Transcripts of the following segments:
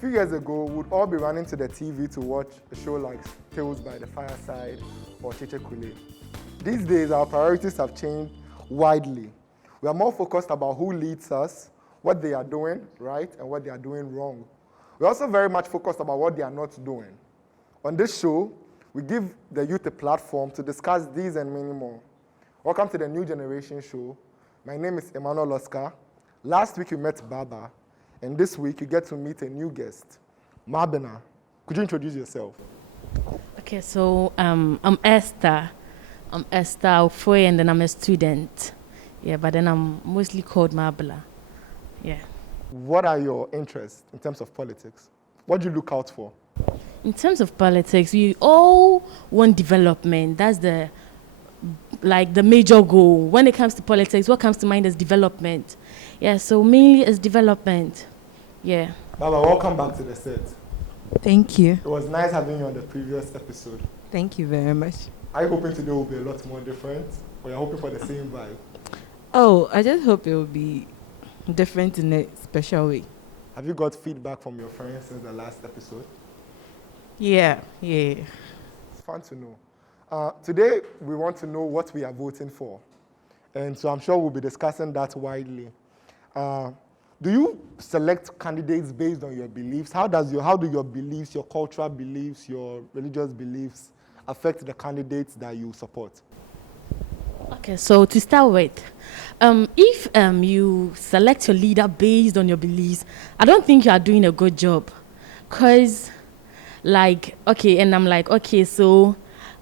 few years ago, we'd all be running to the TV to watch a show like Tales by the Fireside or Cheche Kule. These days, our priorities have changed widely. We are more focused about who leads us, what they are doing right, and what they are doing wrong. We're also very much focused about what they are not doing. On this show, we give the youth a platform to discuss these and many more. Welcome to the New Generation Show. My name is Emmanuel Oscar. Last week you met Baba, and this week you get to meet a new guest, Mabena. Could you introduce yourself? Okay, so I'm Esther. I'm Esther Ofoye, and then I'm a student. Yeah, but then I'm mostly called Mabela. Yeah. What are your interests in terms of politics? What do you look out for? In terms of politics, we all want development. That's the major goal. When it comes to politics, what comes to mind is development. Yeah, so mainly it's development. Yeah. Baba, welcome back to the set. Thank you. It was nice having you on the previous episode. Thank you very much. Are you hoping today will be a lot more different, or you're hoping for the same vibe? Oh, I just hope it will be different in a special way. Have you got feedback from your friends since the last episode? Yeah. It's fun to know. Today, we want to know what we are voting for. And so I'm sure we'll be discussing that widely. Do you select candidates based on your beliefs? How do your beliefs, your cultural beliefs, your religious beliefs affect the candidates that you support? Okay, so to start with, if you select your leader based on your beliefs, I don't think you are doing a good job. Because, so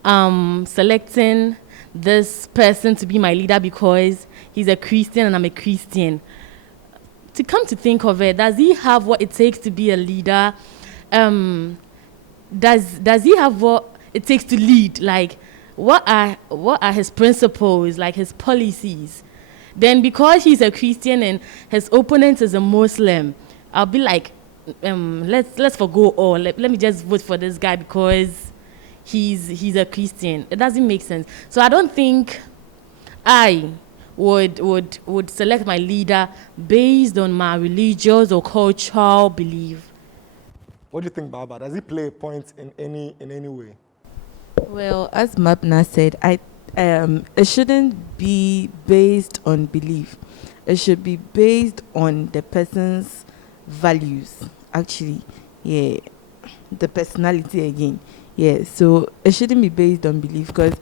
selecting this person to be my leader because he's a Christian and I'm a Christian. To come to think of it, does he have what it takes to be a leader? Does he have what it takes to lead? Like, what are his principles, like his policies? Then because he's a Christian and his opponent is a Muslim, I'll be like, let's forgo all. Let me just vote for this guy because he's a Christian. It doesn't make sense. So I don't think I would select my leader based on my religious or cultural belief. What do you think, Baba? Does he play a point in any way? Well, as Mabna said, it shouldn't be based on belief. It should be based on the person's values, actually. Yeah, the personality again. Yeah, so it shouldn't be based on belief, because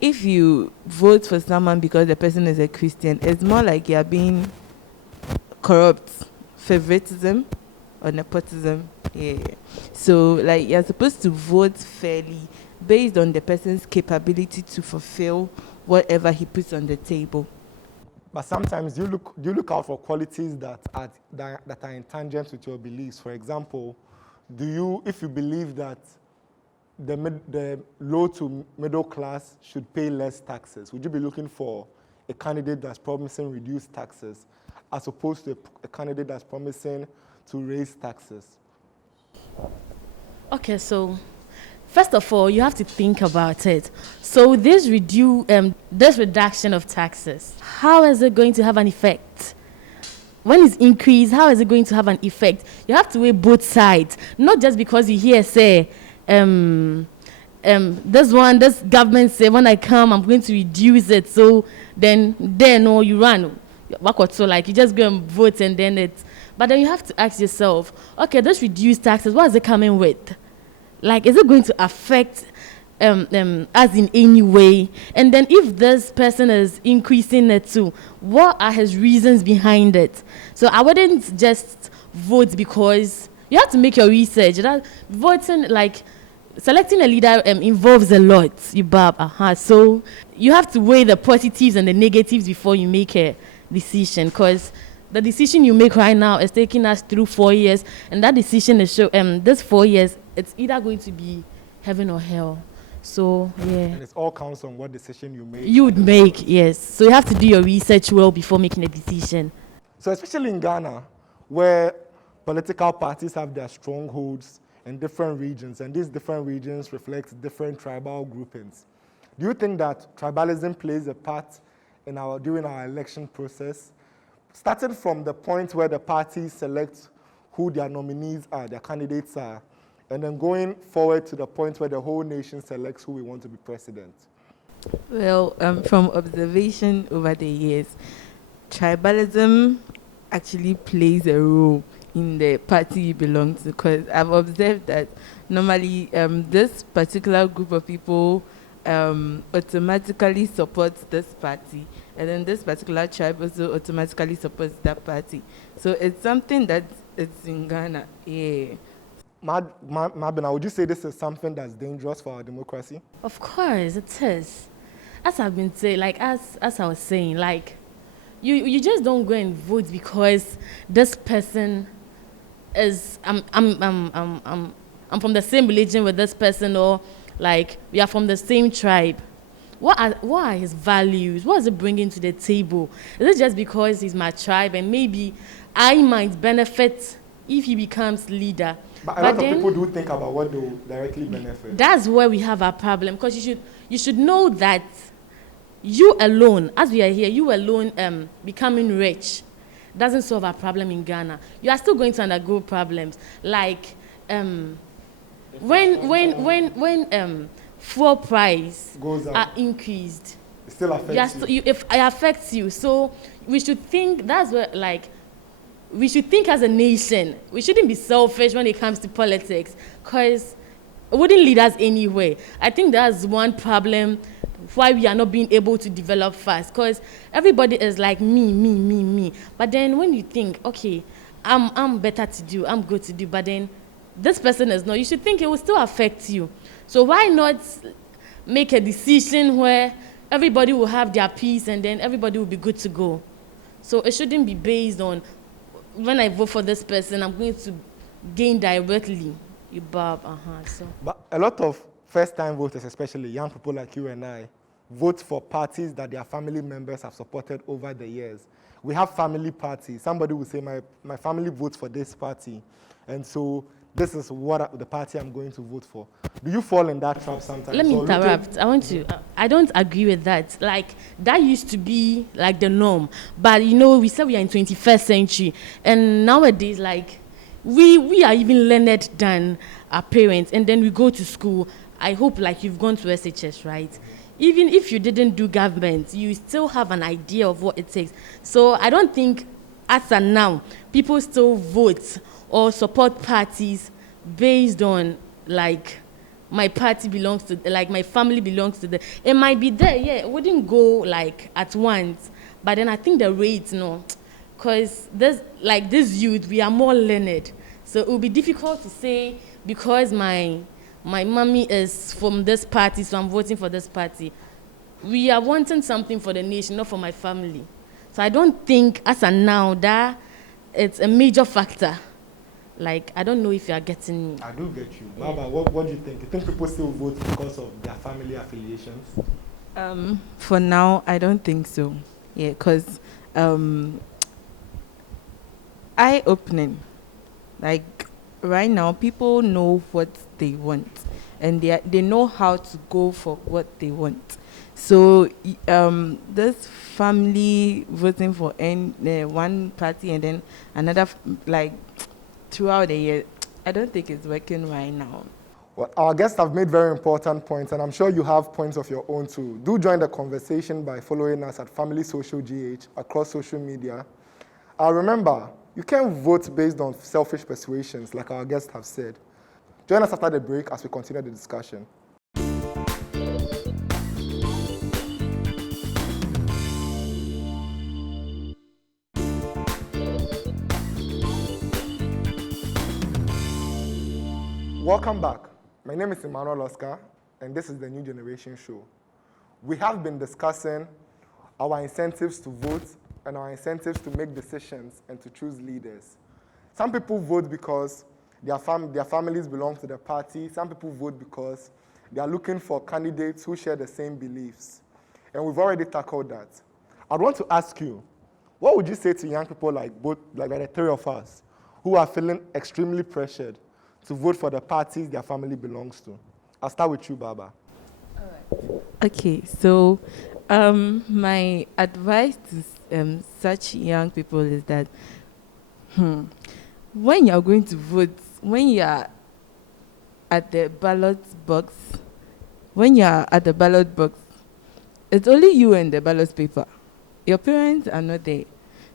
if you vote for someone because the person is a Christian, it's more like you're being corrupt, favoritism or nepotism. Yeah. So you're supposed to vote fairly based on the person's capability to fulfill whatever he puts on the table. But sometimes do you look out for qualities that are in tangent with your beliefs? For example, if you believe that the low to middle class should pay less taxes, would you be looking for a candidate that's promising reduced taxes as opposed to a candidate that's promising to raise taxes? Okay, so first of all, you have to think about it. So this reduction of taxes, how is it going to have an effect? When it's increased, how is it going to have an effect? You have to weigh both sides, not just because you hear say, this government say when I come I'm going to reduce it, so then you run. So you just go and vote and then but then you have to ask yourself, okay, this reduced taxes, what is it coming with? Is it going to affect us in any way? And then if this person is increasing it too, what are his reasons behind it? So I wouldn't just vote because you have to make your research. Selecting a leader involves a lot. So you have to weigh the positives and the negatives before you make a decision, because the decision you make right now is taking us through 4 years, and that decision is this 4 years, it's either going to be heaven or hell. So yeah. And it all counts on what decision you make. You would make, yes. So you have to do your research well before making a decision. So especially in Ghana, where political parties have their strongholds in different regions, and these different regions reflect different tribal groupings. Do you think that tribalism plays a part during our election process? Starting from the point where the parties select who their nominees are, their candidates are, and then going forward to the point where the whole nation selects who we want to be president? Well, from observation over the years, tribalism actually plays a role in the party you belong to, because I've observed that normally this particular group of people automatically supports this party, and then this particular tribe also automatically supports that party. So it's something that it's in Ghana. Yeah. Mabina, would you say this is something that's dangerous for our democracy? Of course, it is. As I've been saying, like as I was saying, like you just don't go and vote because this person is I'm from the same religion with this person, or like we are from the same tribe. What are his values? What is he bringing to the table? Is it just because he's my tribe and maybe I might benefit if he becomes leader? But a lot of people do think about what they will directly benefit. That's where we have our problem, because you should know that you alone, as we are here, you alone becoming rich doesn't solve our problem in Ghana. You are still going to undergo problems like when fuel price goes up, are increased. it still affects you. If it affects you, so we should think that's where like. We should think as a nation. We shouldn't be selfish when it comes to politics, because it wouldn't lead us anywhere. I think that's one problem why we are not being able to develop fast, because everybody is like me. But then when you think, okay, I'm better to do, I'm good to do, but then this person is not, you should think it will still affect you. So why not make a decision where everybody will have their peace and then everybody will be good to go? So it shouldn't be based on, when I vote for this person, I'm going to gain directly. You bob, so. But a lot of first-time voters, especially young people like you and I, vote for parties that their family members have supported over the years. We have family parties. Somebody will say, my family votes for this party, and so this is the party I'm going to vote for. Do you fall in that trap sometimes? Let me interrupt. I don't agree with that. Like, that used to be like the norm. But, we said we are in 21st century. And nowadays, like, we are even learned than our parents. And then we go to school. I hope, like, you've gone to SHS, right? Even if you didn't do government, you still have an idea of what it takes. So I don't think, as of now, people still vote or support parties based on, like, my party belongs to, like, my family belongs to the. It might be there, yeah. It wouldn't go, like, at once. But then I think the rate, no. Because this youth, we are more learned. So it will be difficult to say, because my mommy is from this party, so I'm voting for this party. We are wanting something for the nation, not for my family. So I don't think, as of now, that it's a major factor. Like, I don't know if you are getting me. I do get you. Yeah. Baba, what do you think? You think people still vote because of their family affiliations? For now, I don't think so. Yeah, because eye-opening. Like, right now, people know what they want, and they know how to go for what they want. So this family voting for one party and then another, like, throughout the year, I don't think it's working right now. Well, our guests have made very important points, and I'm sure you have points of your own too. Do join the conversation by following us at Family Social GH across social media. Remember, you can't vote based on selfish persuasions, like our guests have said. Join us after the break as we continue the discussion. Welcome back. My name is Emmanuel Oscar, and this is the New Generation Show. We have been discussing our incentives to vote and our incentives to make decisions and to choose leaders. Some people vote because their families belong to the party. Some people vote because they are looking for candidates who share the same beliefs. And we've already tackled that. I'd want to ask you, what would you say to young people like the three of us who are feeling extremely pressured to vote for the parties their family belongs to? I'll start with you, Baba. All right. Okay, so my advice to such young people is that when you're going to vote, when you're at the ballot box, it's only you and the ballot paper. Your parents are not there.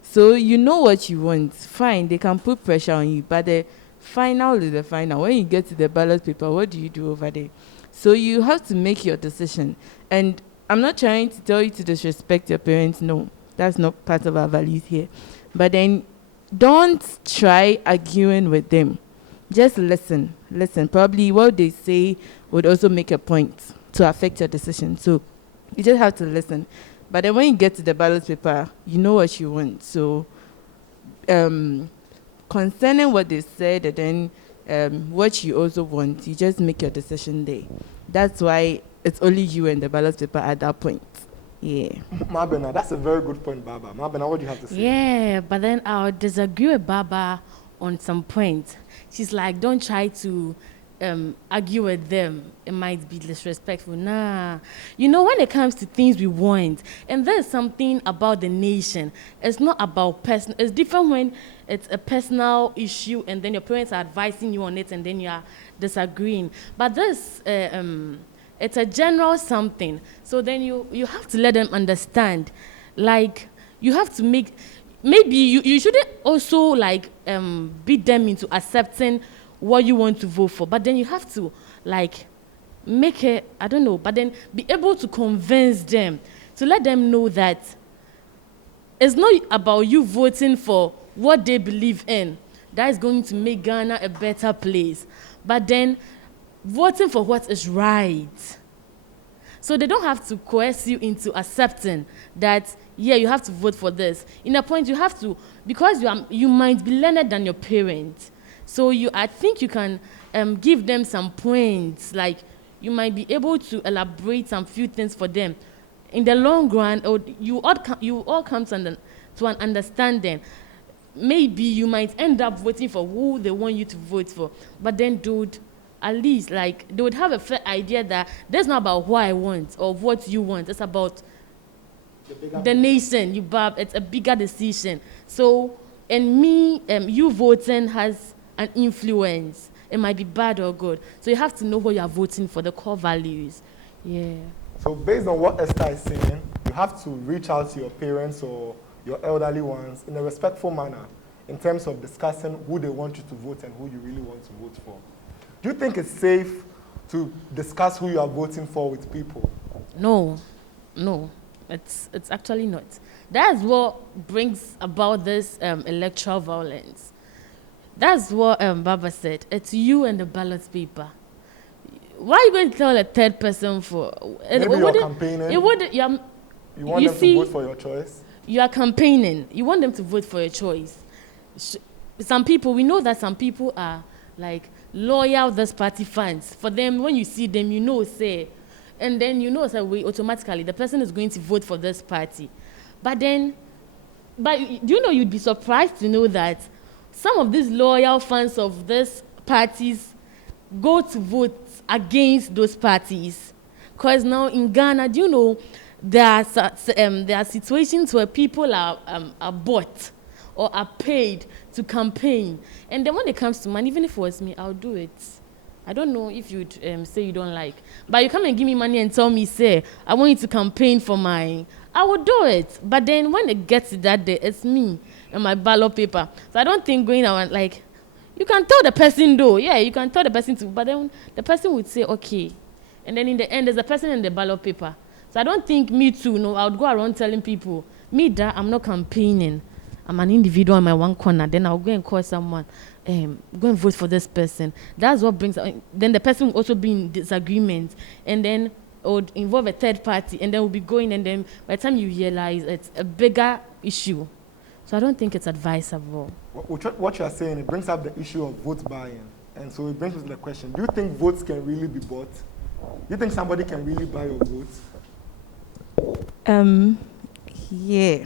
So you know what you want. Fine, they can put pressure on you, but the final is the final. When you get to the ballot paper, what do you do over there? So you have to make your decision. And I'm not trying to tell you to disrespect your parents. No, that's not part of our values here. But then don't try arguing with them. Just listen. Probably what they say would also make a point to affect your decision. So you just have to listen. But then when you get to the ballot paper, you know what you want. So concerning what they said and then what you also want, you just make your decision there. That's why it's only you and the ballot paper at that point. Yeah. Mabena, that's a very good point, Baba. Mabena, what do you have to say? Yeah, but then I'll disagree with Baba on some points. She's like, don't try to argue with them. It might be disrespectful. Nah. You know, when it comes to things we want, and there's something about the nation, it's not about person. It's different when it's a personal issue and then your parents are advising you on it and then you are disagreeing. But this, it's a general something. So then you have to let them understand. Like, you have to make, maybe you shouldn't also like beat them into accepting what you want to vote for, but then you have to like make it, I don't know, but then be able to convince them, to let them know that it's not about you voting for what they believe in that is going to make Ghana a better place, but then voting for what is right. So they don't have to coerce you into accepting that, yeah, you have to vote for this. In a point, you have to, because you might be learned than your parents. So I think you can give them some points, like you might be able to elaborate some few things for them. In the long run, or you all come to an understanding. Maybe you might end up voting for who they want you to vote for, but then dude, at least like they would have a fair idea that that's not about what I want or what you want. It's about the nation. It's a bigger decision. So, and me, you voting has an influence. It might be bad or good. So you have to know what you are voting for, the core values. Yeah. So based on what Esther is saying, you have to reach out to your parents or your elderly ones in a respectful manner in terms of discussing who they want you to vote and who you really want to vote for. Do you think it's safe to discuss who you are voting for with people? No, it's actually not. That's what brings about this electoral violence. That's what Baba said. It's you and the ballot paper. Why are you going to tell a third person for? Maybe you're campaigning. You want them to vote for your choice? You are campaigning. You want them to vote for your choice. Some people, we know that some people are like loyal this party fans. For them, when you see them, you know, say, and then you know, say, automatically the person is going to vote for this party. But do you know, you'd be surprised to know that some of these loyal fans of these parties go to vote against those parties. Because now in Ghana, do you know, there are situations where people are bought or are paid to campaign. And then when it comes to money, even if it was me, I'll do it. I don't know if you'd say you don't like. But you come and give me money and tell me, say, I want you to campaign for mine. I will do it. But then when it gets to that day, it's me and my ballot paper. So I don't think going out like, you can tell the person though. Yeah, you can tell the person to, but then the person would say, okay. And then in the end, there's a person in the ballot paper. So I don't think me too, no, I would go around telling people, me that I'm not campaigning. I'm an individual in my one corner. Then I'll go and call someone, go and vote for this person. That's what brings, then the person will also be in disagreement. And then it would involve a third party. And then we'll be going, and then by the time you realize it's a bigger issue. So I don't think it's advisable. What you are saying, it brings up the issue of vote buying. And so it brings us to the question, do you think votes can really be bought? Do you think somebody can really buy your votes? Yeah.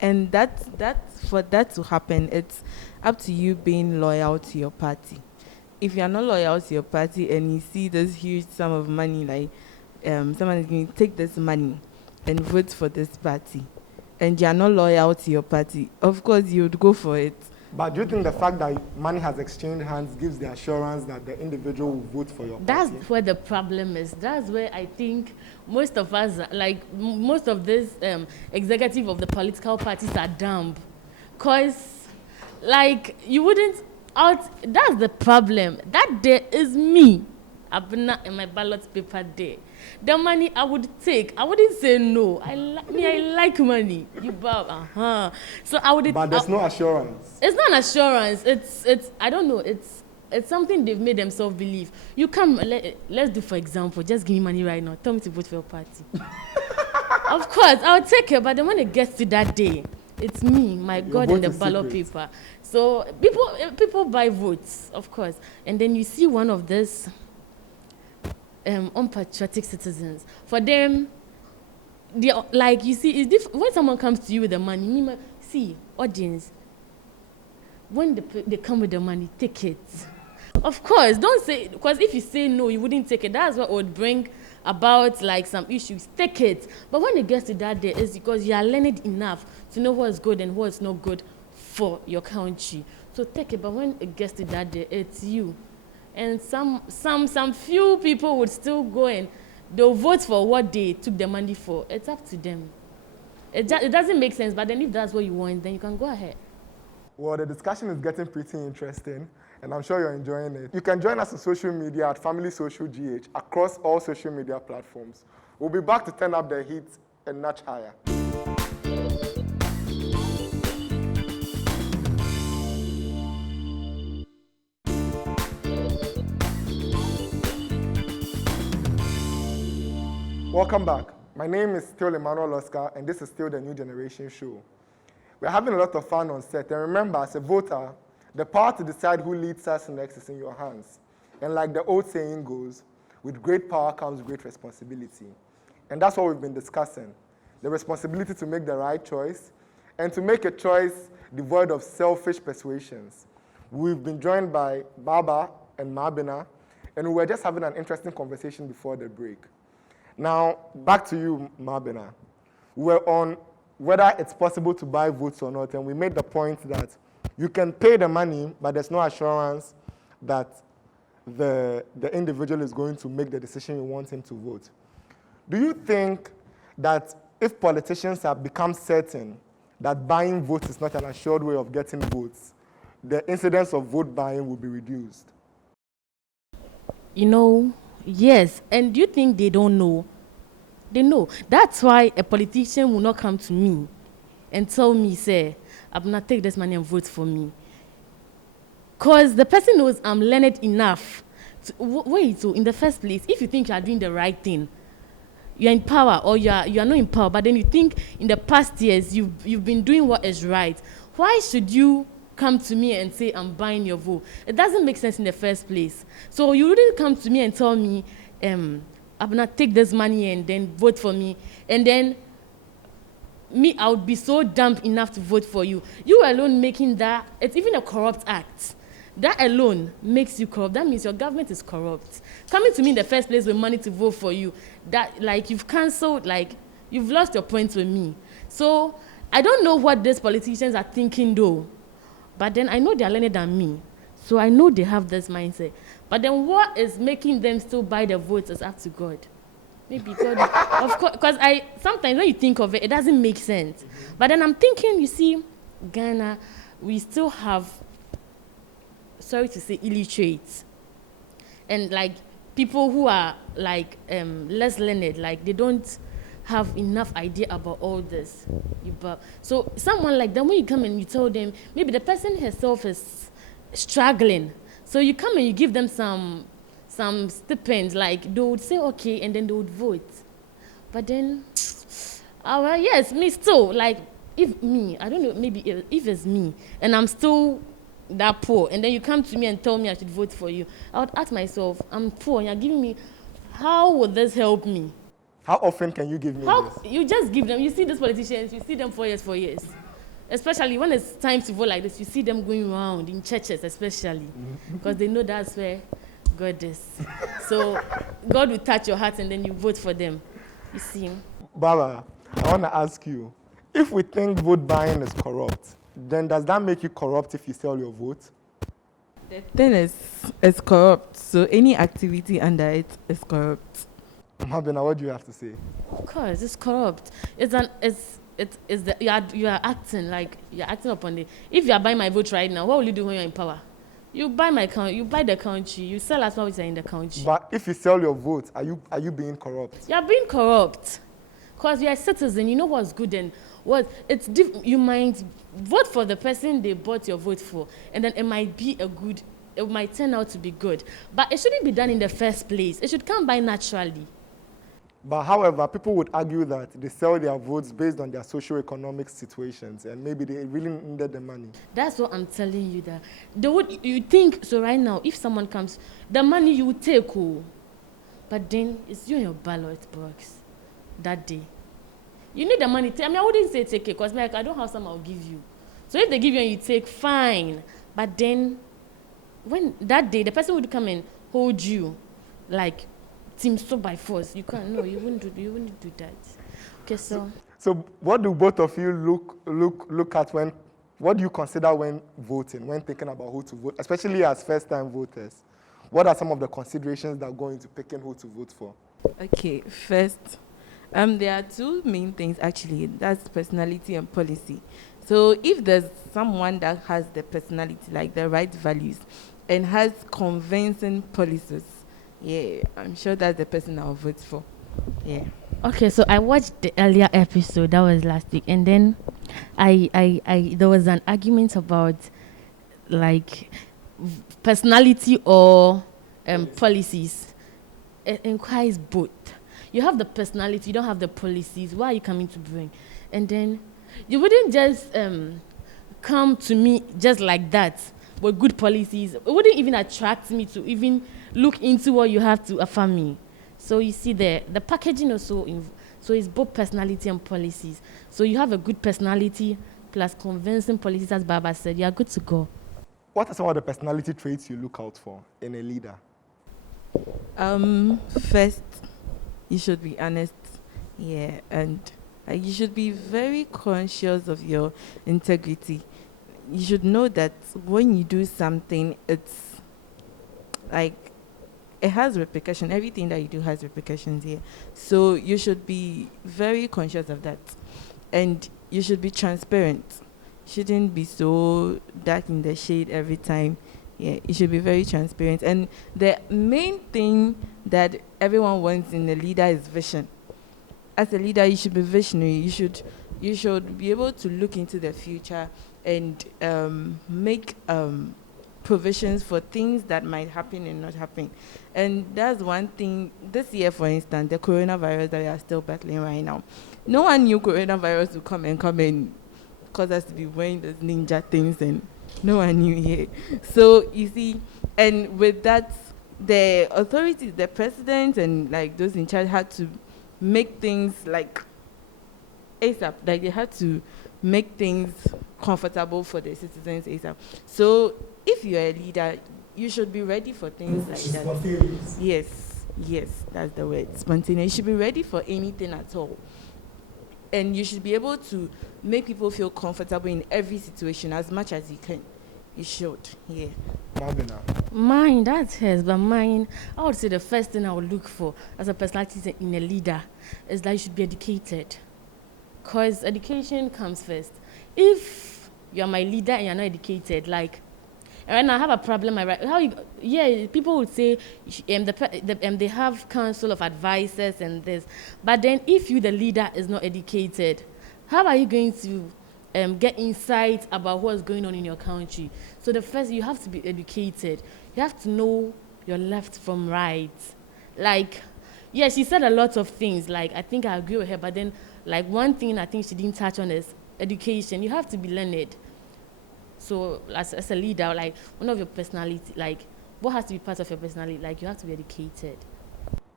And that's for that to happen, it's up to you being loyal to your party. If you're not loyal to your party and you see this huge sum of money, like someone is going to take this money and vote for this party, and you're not loyal to your party, of course you would go for it. But do you think the fact that money has exchanged hands gives the assurance that the individual will vote for your That's party? where the problem is. That's where I think most of us, like most of this executive of the political parties are dumb. Because, like, you wouldn't that's the problem. That day is me. I've been in my ballot paper day. The money I would take, I wouldn't say no. I like money. You bow, So I would. But there's no assurance. It's not an assurance. It's I don't know. It's something they've made themselves believe. You come. Let's do, for example, just give me money right now. Tell me to vote for your party. Of course, I'll take it. But then when it gets to that day, it's me, my God, and the ballot paper. So people buy votes, of course, and then you see one of this. Unpatriotic citizens. For them, they like you see, it's when someone comes to you with the money. See, audience, when they come with the money, take it. Of course, don't say, because if you say no, you wouldn't take it. That's what would bring about like some issues. Take it. But when it gets to that day, it's because you are learned enough to know what's good and what's not good for your country. So take it. But when it gets to that day, it's you. And some few people would still go and they'll vote for what they took the money for. It's up to them. It doesn't make sense, but then if that's what you want, then you can go ahead. Well, the discussion is getting pretty interesting, and I'm sure you're enjoying it. You can join us on social media at Family Social GH across all social media platforms. We'll be back to turn up the heat a notch higher. Welcome back. My name is still Emmanuel Oscar, and this is still the New Generation Show. We're having a lot of fun on set, and remember, as a voter, the power to decide who leads us next is in your hands. And like the old saying goes, with great power comes great responsibility. And that's what we've been discussing, the responsibility to make the right choice, and to make a choice devoid of selfish persuasions. We've been joined by Baba and Mabina, and we were just having an interesting conversation before the break. Now, back to you, Mabina. We're on whether it's possible to buy votes or not, and we made the point that you can pay the money, but there's no assurance that the individual is going to make the decision you want him to vote. Do you think that if politicians have become certain that buying votes is not an assured way of getting votes, the incidence of vote buying will be reduced? Yes, and do you think they don't know? They know. That's why a politician will not come to me and tell me, say, I'm going to take this money and vote for me. Because the person knows I'm learned enough. So in the first place, if you think you are doing the right thing, you're in power or you are not in power, but then you think in the past years you've been doing what is right, why should you come to me and say I'm buying your vote? It doesn't make sense in the first place. So you wouldn't come to me and tell me, I'm gonna take this money and then vote for me, and then I would be so dumb enough to vote for you. You alone making that, it's even a corrupt act. That alone makes you corrupt. That means your government is corrupt. Coming to me in the first place with money to vote for you, that like you've cancelled, like you've lost your points with me. So I don't know what these politicians are thinking though. But then I know they're learning than me. So I know they have this mindset. But then what is making them still buy the votes is up to God. Maybe God, of course, because sometimes when you think of it, it doesn't make sense. Mm-hmm. But then I'm thinking, you see, Ghana, we still have, sorry to say, illiterate. And like people who are like less learned, like they don't have enough idea about all this. So someone like that, when you come and you tell them, maybe the person herself is struggling. So you come and you give them some stipends, like they would say okay, and then they would vote. But then, well, yes, me still, like if me, I don't know, maybe if it's me, and I'm still that poor, and then you come to me and tell me I should vote for you, I would ask myself, I'm poor, and you're giving me, how would this help me? How often can you give me this? You just give them. You see these politicians, you see them for years. Especially when it's time to vote like this, you see them going around in churches especially. Because they know that's where God is. So God will touch your heart and then you vote for them. You see. Baba, I want to ask you, if we think vote buying is corrupt, Then does that make you corrupt if you sell your vote? The thing is, it's corrupt. So any activity under it is corrupt. Mabina, what do you have to say? Of course, it's corrupt. You are acting like you're acting upon it. If you are buying my vote right now, what will you do when you're in power? You buy the country, you sell as long as you're in the country. But if you sell your vote, are you being corrupt? You're being corrupt. Because you're a citizen, you know what's good and what you might vote for the person they bought your vote for, and then it might turn out to be good. But it shouldn't be done in the first place. It should come by naturally. But however, people would argue that they sell their votes based on their socio-economic situations, and maybe they really needed the money. That's what I'm telling you. That you think so right now. If someone comes, the money you will take, but then it's you in your ballot box that day. You need the money. I wouldn't say take it because I don't have some. I'll give you. So if they give you and you take, fine. But then, when that day the person would come and hold you, like. Team so by force. You can't. No, you wouldn't do that. Okay, so what do both of you look at when? What do you consider when voting? When thinking about who to vote, especially as first-time voters? What are some of the considerations that go into picking who to vote for? Okay, first, there are two main things actually. That's personality and policy. So if there's someone that has the personality, like the right values, and has convincing policies. Yeah, I'm sure that's the person I'll vote for. Yeah. Okay, so I watched the earlier episode, that was last week, and then there was an argument about like personality or policies. It inquires both. You have the personality, you don't have the policies. Why are you coming to bring? And then you wouldn't just come to me just like that with good policies. It wouldn't even attract me to even look into what you have to offer me. So you see the packaging also, so it's both personality and policies. So you have a good personality plus convincing policies, as Baba said, you are good to go. What are some of the personality traits you look out for in a leader? First, you should be honest. Yeah, and you should be very conscious of your integrity. You should know that when you do something, it's like it has repercussions. Everything that you do has repercussions here. So you should be very conscious of that. And you should be transparent. Shouldn't be so dark in the shade every time. Yeah, you should be very transparent. And the main thing that everyone wants in a leader is vision. As a leader, you should be visionary. You should be able to look into the future and make provisions for things that might happen and not happen. And that's one thing. This year, for instance, the coronavirus that we are still battling right now, no one knew coronavirus would come and cause us to be wearing those ninja things, and no one knew here. So you see, and with that, the authorities, the president and like those in charge had to make things like ASAP. Like they had to make things comfortable for the citizens ASAP. So if you're a leader, you should be ready for things like that. Spontaneous. Yes, that's the word. Spontaneous. You should be ready for anything at all. And you should be able to make people feel comfortable in every situation as much as you can. You should, yeah. Mabina. Mine, that's hers, but mine, I would say the first thing I would look for as a personality in a leader is that you should be educated. Because education comes first. If you're my leader and you're not educated, like, right now I have a problem. People would say they have council of advisors and this. But then if you, the leader, is not educated, how are you going to get insight about what's going on in your country? So the first, you have to be educated. You have to know your left from right. Like, yeah, she said a lot of things. Like, I think I agree with her. But then, like, one thing I think she didn't touch on is education. You have to be learned. So as a leader, like, one of your personality, like, what has to be part of your personality? Like, you have to be educated.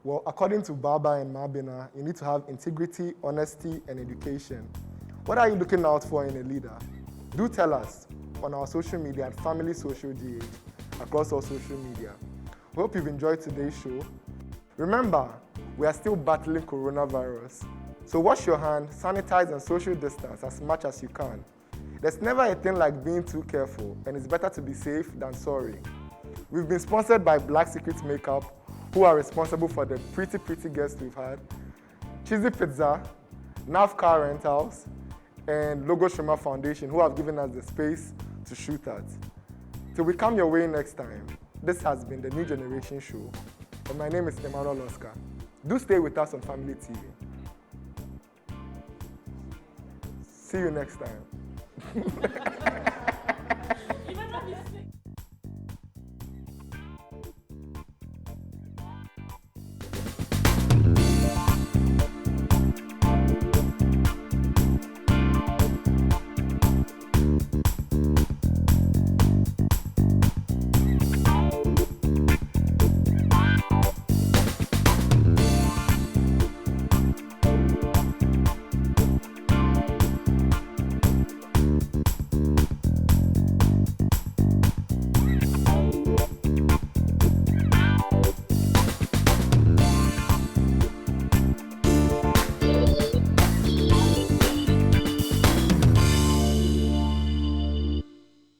Well, according to Baba and Mabina, you need to have integrity, honesty, and education. What are you looking out for in a leader? Do tell us on our social media at Family Social GH, across all social media. We hope you've enjoyed today's show. Remember, we are still battling coronavirus. So wash your hands, sanitize, and social distance as much as you can. There's never a thing like being too careful, and it's better to be safe than sorry. We've been sponsored by Black Secret Makeup, who are responsible for the pretty guests we've had, Cheesy Pizza, Nav Car Rentals, and Logo Shima Foundation, who have given us the space to shoot at. Till we come your way next time, this has been the New Generation Show, and my name is Emmanuel Oscar. Do stay with us on Family TV. See you next time.